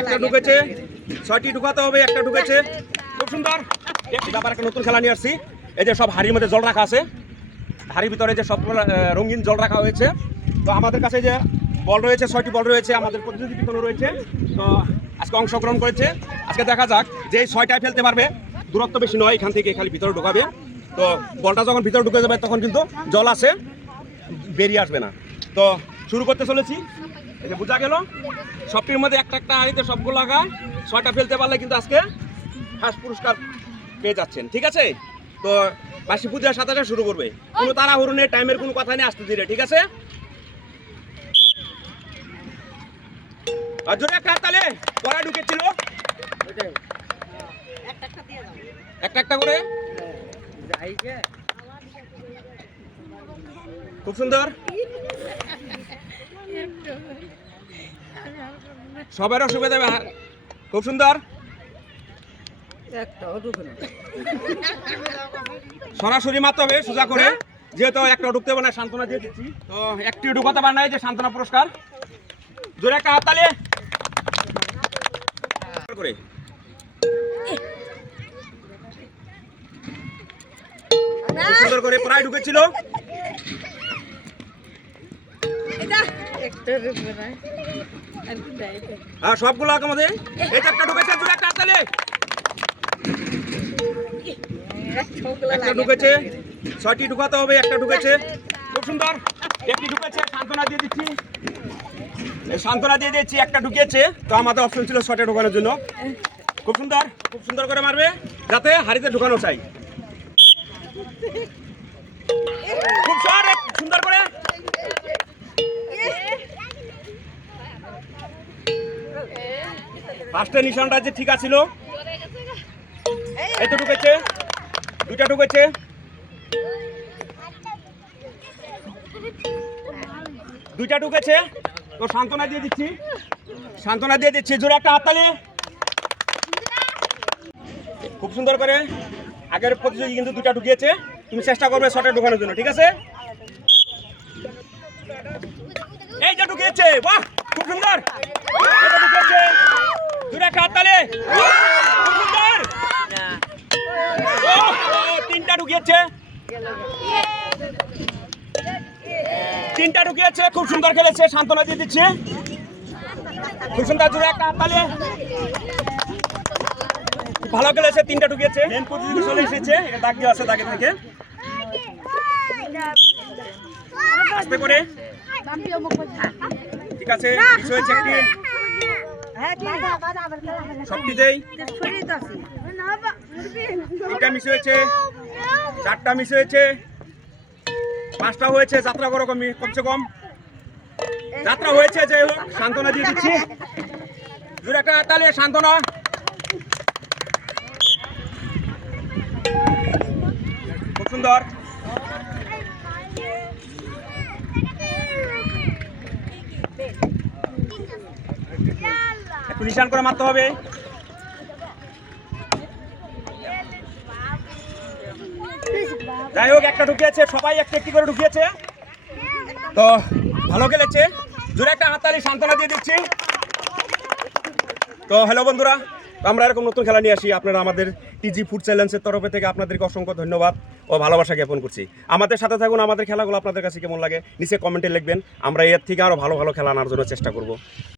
একটা ঢুকেছে, 6টি ঢুকাতে হবে, একটা ঢুকেছে, খুব সুন্দর। আবার একটা নতুন খেলা নিয়ে আসছি। এই যে সব হাড়ির মধ্যে জল রাখা আছে, হাড়ির ভিতরে যে সব রঙিন জল রাখা হয়েছে। তো আমাদের কাছে যে বল রয়েছে, 6টি বল রয়েছে, আমাদের প্রতিনিধি পিছনে রয়েছে। তো আজকে অংশগ্রহণ করেছে। আজকে দেখা যাক যে 6টায় ফেলতে পারবে, দূরত্ব বেশি নয়, এখান থেকে খালি ভিতরে ঢোকাবে। তো বলটা যখন ভিতরে ঢুকে যাবে তখন কিন্তু জল আছে, বেরিয়ে আসবে না। তো শুরু করতে চলেছি। এই যে বোঝা গেল, সবটির মধ্যে একটা একটা হাড়িতে সবগুলো লাগায় 6টা ফেলতে পারলে কিন্তু আজকে ফার্স্ট পুরস্কার পেয়ে যাচ্ছেন, ঠিক আছে? তো বাসি পূজার সাথে শুরু করবে, কোনো তাড়াহুড়ো নেই, টাইমের কোনো কথা নেই, আসতে দিলে, ঠিক আছে? আর জোরে একটা হাততালি, পরে ঢুকেছিল একটা একটা করে, খুব সুন্দর। সবার অসুবিধা, খুব সুন্দর। সরাসরি মারতে হবে সোজা করে, যেহেতু একটা ঢুকতে হবে না, সান্ত্বনা দিয়ে দিচ্ছি। তো একটি ঢুকাতে পার নাই, যে সান্ত্বনা পুরস্কার। জোরে একটা হাততালি করে, সুন্দর করে প্রায় ঢুকেছিল। হ্যাঁ, সবগুলো আমাদের এই একটা ঢুকেছে, জোরে একটা হাততালি। একটা ঢুকেছে, 6টি ঢুকাতে হবে, একটা ঢুকেছে, খুব সুন্দর। একটি ঢুকেছে, সান্ত্বনা দিয়ে দিচ্ছি, সান্ত্বনা দিয়ে দিচ্ছি, একটা ঢুকিয়েছে। তো আমাদের অপশন ছিল 6টা ঢুকানোর জন্য। খুব সুন্দর, খুব সুন্দর করে মারবে, যাতে হাড়িতে ঢুকানো চাই। খুব সুন্দর করে, ফার্স্টের নিশানটা যে ঠিক আছিল। এই তো ঢুকেছে, 2টা ঢুকেছে, 2টা ঢুকেছে। তো সান্ত্বনা দিয়ে দিচ্ছি, সান্ত্বনা দিয়ে দিচ্ছি, জোরে একটা হাততালি। খুব সুন্দর করে, আগের প্রতিযোগী কিন্তু 2টা ঢুকিয়েছে, তুমি চেষ্টা করবে 6টা ঢুকানোর জন্য, ঠিক আছে? এই যে ঢুকিয়েছে, বাহ, খুব সুন্দর, এটা ঢুকিয়েছে, জোরে একটা হাততালি, খুব সুন্দর। 3টা ঢুকিয়েছে, 3টা ঢুকিয়েছে, খুব সুন্দর খেলেছে, সান্ত্বনা দিয়ে দিচ্ছে, খুব সুন্দর, জোরে একটা হাততালি। ভালো খেলেছে, 3টা ঢুকিয়েছে। মেন প্রতিযোগী চলে এসেছে, এটা দাগ দিয়ে আছে, দাগে থেকে আস্তে করে, ঠিক আছে। মিস হয়েছে একটি, সবটিতেই 3টা মিস হয়েছে, 4টা মিস হয়েছে, 5টা হয়েছে। যাত্রা করো কমসে কম, যাত্রা হয়েছে, যাই হোক, সান্ত্বনা দিয়ে দিচ্ছি, জোরে একটা তালে সান্ত্বনা। খুব সুন্দর, একটু নিশান করে মারতে হবে। যাই হোক, একটা ঢুকিয়েছে, সবাই একটা একটি করে ঢুকিয়েছে। তো ভালো খেলেছে, জোরে একটা হাততালি, সান্ত্বনা দিয়ে দিচ্ছি। তো হ্যালো বন্ধুরা, আমরা এরকম নতুন খেলা নিয়ে আসি। আপনারা আমাদের টিজি ফুড চ্যালেঞ্জের তরফে থেকে আপনাদেরকে অসংখ্য ধন্যবাদ ও ভালোবাসা জ্ঞাপন করছি। আমাদের সাথে থাকুন, আমাদের খেলাগুলো আপনাদের কাছে কেমন লাগে নিচে কমেন্টে লিখবেন। আমরা এর থেকে আরও ভালো ভালো খেলা আনার জন্য চেষ্টা করব।